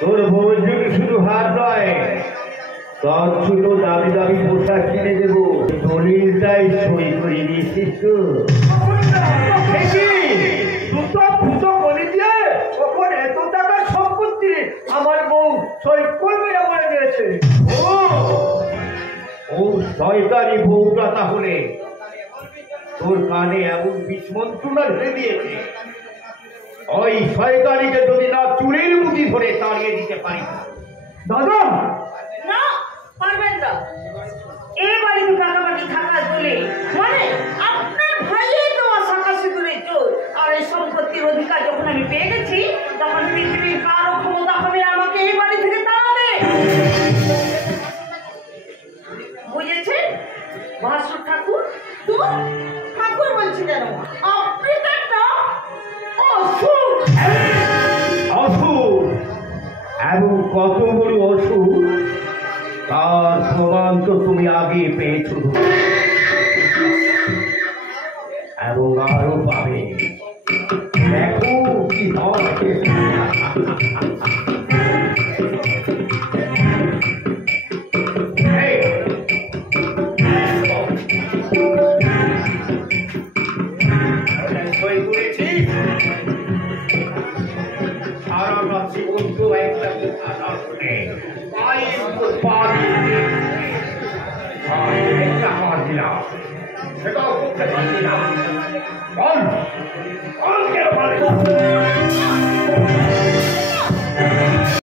তোর বউর জন্য শুধু হার নয়, তোর ছোট দামি দামি পোশাক কিনে দেবো। দলিলটাই সই করে দিয়েছিস তো? আমার বউ সই করবে বলে দিয়েছে। ও শয়তানি বউটা তাহলে তোর কানে এমন বিস্মন্ত্রণা ধরে দিয়েছে, ওই শয়তানিকে যদি না চুরির মুঠি ধরে তাড়িয়ে দিতে পারি। দাদা না, পারবেন না। এই বাড়িতে টাকাবাকি থাকার বলে মানে আপনার ভাইয়ের দেওয়া শাখা সিঁদুরের জোর আর এই সম্পত্তির অধিকার যখন আমি পেয়ে গেছি, তখন পৃথিবীর কারো ক্ষমতা হবে আমাকে এই বাড়ি থেকে তাড়াতে। বুঝেছেন ভাস্কর ঠাকুর? তো ঠাকুর বলছি কেন? আপনি তো একটা অসুর। অসুর? এবং কত বড় অসুর তার প্রমাণ তো তুমি আগে পেয়েছ এবং আরো পাবে। দেখো কি হয়। সেটাও করতে পারছি না।